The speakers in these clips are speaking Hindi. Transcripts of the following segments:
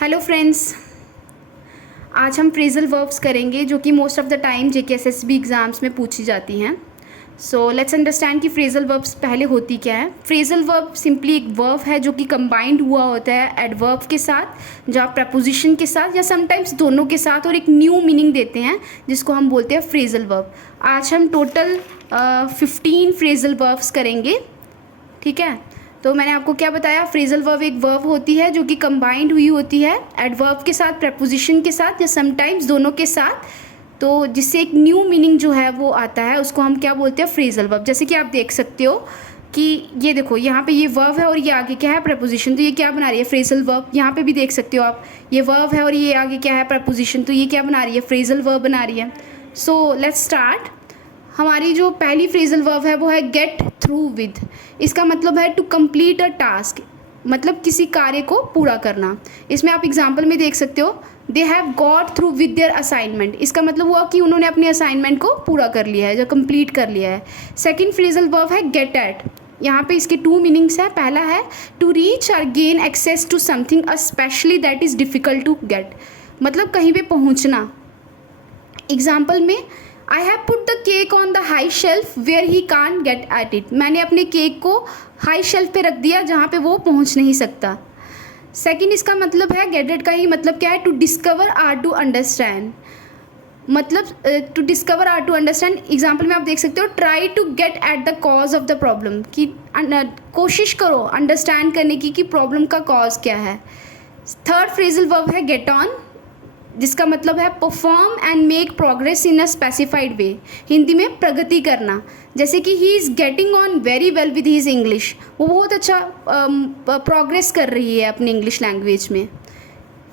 हेलो फ्रेंड्स, आज हम फ्रेजल वर्ब्स करेंगे जो कि most of the time JKSSB exams में पूछी जाती हैं। सो लेट्स अंडरस्टैंड कि फ्रेजल वर्ब्स पहले होती क्या है। फ्रेजल वर्ब सिंपली एक वर्ब है जो कि कंबाइंड हुआ होता है एडवर्ब के साथ, जहाँ प्रपोजिशन के साथ या समटाइम्स दोनों के साथ, और एक न्यू मीनिंग देते हैं जिसको हम बोलते हैं फ्रेजल वर्ब। आज हम टोटल 15 फ्रेजल वर्ब्स करेंगे, ठीक है। तो मैंने आपको क्या बताया, फ्रेजल वर्ब एक वर्ब होती है जो कि कंबाइंड हुई होती है एडवर्ब के साथ, प्रपोजिशन के साथ या समटाइम्स दोनों के साथ, तो जिससे एक न्यू मीनिंग जो है वो आता है, उसको हम क्या बोलते हैं, फ्रेजल वर्ब। जैसे कि आप देख सकते हो कि ये देखो, यहाँ पे ये वर्ब है और ये आगे क्या है, प्रपोजिशन, तो ये क्या बना रही है, फ्रेजल वर्ब। यहाँ पे भी देख सकते हो आप, ये वर्ब है और ये आगे क्या है, प्रपोजिशन, तो ये क्या बना रही है, फ्रेजल वर्ब बना रही है। So let's start. हमारी जो पहली फ्रेजल वर्ब है वो है गेट थ्रू विद। इसका मतलब है टू कंप्लीट अ टास्क, मतलब किसी कार्य को पूरा करना। इसमें आप एग्जांपल में देख सकते हो, they have got through with their assignment. इसका मतलब हुआ कि उन्होंने अपने असाइनमेंट को पूरा कर लिया है, जो कंप्लीट कर लिया है। सेकंड फ्रेजल वर्ब है गेट एट। यहाँ पे इसके 2 मीनिंग्स है। पहला है टू रीच और gain access to something especially that is difficult to get, मतलब कहीं पे पहुँचना। एग्जाम्पल में I have put the cake on the high shelf where he can't get at it. मैंने अपने केक को हाई शेल्फ पे रख दिया जहाँ पे वो पहुँच नहीं सकता। सेकंड इसका मतलब है गेट एट का ही मतलब क्या है, to discover or to understand, मतलब to discover or to understand. Example में आप देख सकते हो, try to get at the cause of the problem, कि कोशिश करो अंडरस्टैंड करने की कि प्रॉब्लम का कॉज क्या है। थर्ड फ्रेजल वर्ब है गेट ऑन, जिसका मतलब है perform and make progress in a specified way. Hindi में प्रगति करना, जैसे कि he is getting on very well with his English, वो बहुत अच्छा प्रोग्रेस कर रही है अपनी इंग्लिश लैंग्वेज में।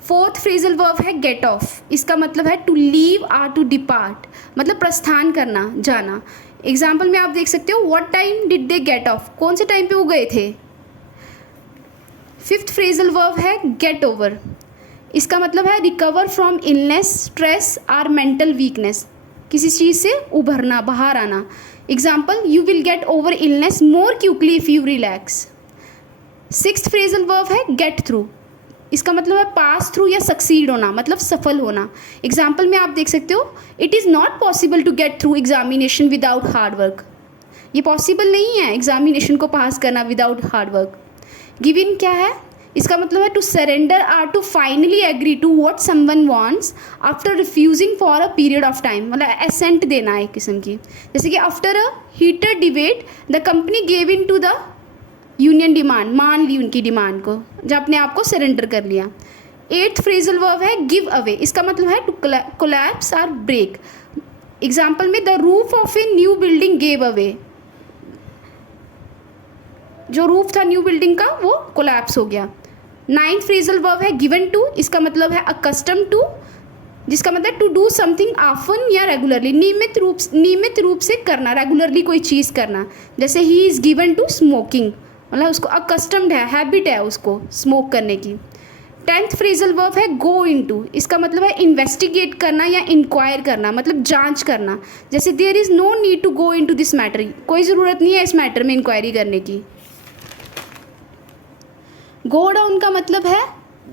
फोर्थ फ्रेजल वर्ब है गेट ऑफ। इसका मतलब है to leave or to depart, मतलब प्रस्थान करना, जाना। एग्जाम्पल में आप देख सकते हो, what time did they get off, कौन से टाइम पे वो गए थे। फिफ्थ फ्रेजल वर्ब है गेट ओवर। इसका मतलब है recover from illness, stress or mental weakness, किसी चीज़ से उभरना, बाहर आना। Example, you will get over illness more quickly if you relax. Sixth phrasal verb है गेट थ्रू। इसका मतलब है पास थ्रू या सक्सीड होना, मतलब सफल होना। एग्जाम्पल में आप देख सकते हो, it is not possible to get through examination without hard work. ये पॉसिबल नहीं है एग्जामिनेशन को पास करना without hard work. Give in क्या है, इसका मतलब है to surrender or to finally agree to what someone wants after refusing for a period of time, मतलब एसेंट देना है एक किस्म की। जैसे कि after a heated debate the company gave in to the union demand, मान ली उनकी डिमांड को, जब अपने आप को सरेंडर कर लिया। एट्थ फ्रेजल वर्ब है गिव अवे। इसका मतलब है to collapse or break. Example में the roof of a new building gave away, जो रूफ था न्यू बिल्डिंग का वो कोलैप्स हो गया। नाइन्थ फ्रेजल वर्ब है गिवन टू। इसका मतलब है अकस्टम टू, जिसका मतलब टू डू समथिंग ऑफन या रेगुलरली, नियमित रूप से करना, रेगुलरली कोई चीज़ करना। जैसे he is given to smoking, मतलब उसको अकस्टम्ड है, हैबिट है उसको स्मोक करने की। टेंथ फ्रेजल वर्ब है गो इनटू। इसका मतलब है इन्वेस्टिगेट करना या इंक्वायर करना, मतलब जांच करना। जैसे there is no need to go into this matter, कोई ज़रूरत नहीं है इस मैटर में इंक्वायरी करने की। गो डाउन का मतलब है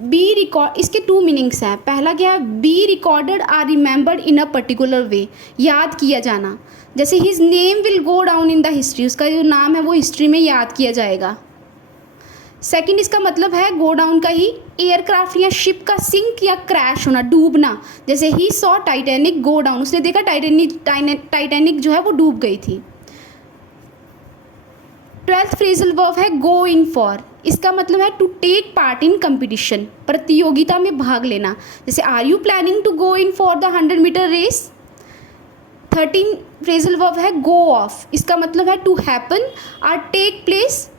बी रिकॉर्ड। इसके 2 मीनिंग्स हैं। पहला क्या है, be recorded or remembered in a particular way, याद किया जाना। जैसे his name will go down in the history, उसका जो नाम है वो हिस्ट्री में याद किया जाएगा। सेकंड इसका मतलब है गो डाउन का ही एयरक्राफ्ट या शिप का सिंक या क्रैश होना, डूबना। जैसे he saw Titanic go down, उसने देखा टाइटैनिक जो है वो डूब गई थी। 12th फ्रेजल वर्ब है गो इन फॉर। इसका मतलब है to take part in competition, प्रतियोगिता में भाग लेना। जैसे are you planning to go in for the 100 meter race. 13 phrasal verb है गो ऑफ। इसका मतलब है to happen or take place,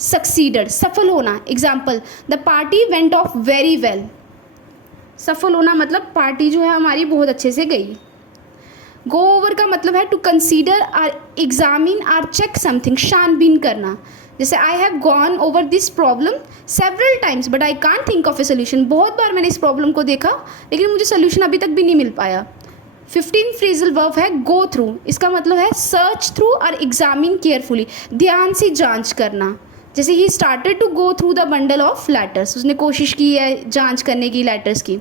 succeeded, सफल होना। एग्जाम्पल, the party went off very well. सफल होना मतलब पार्टी जो है हमारी बहुत अच्छे से गई। गो ओवर का मतलब है to consider or examine or check something, छानबीन करना। जैसे I have gone over this problem several times but I can't think of a solution. बहुत बार मैंने इस प्रॉब्लम को देखा लेकिन मुझे सोल्यूशन अभी तक भी नहीं मिल पाया। 15 फ्रेजल वर्ब है गो थ्रू। इसका मतलब है सर्च थ्रू और एग्जामिन केयरफुली, ध्यान से जांच करना। जैसे he started to go through the bundle of letters, उसने कोशिश की है जांच करने की लेटर्स की।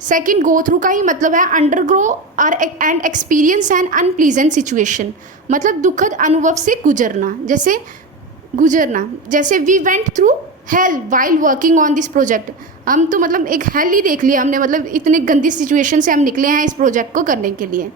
सेकंड, गो थ्रू का ही मतलब है अंडरगो और and experience an unpleasant situation, मतलब दुखद अनुभव से गुजरना, जैसे we went through hell while working on this project. हम तो मतलब एक हेल ही देख लिया हमने, मतलब इतने गंदी सिचुएशन से हम निकले हैं इस प्रोजेक्ट को करने के लिए।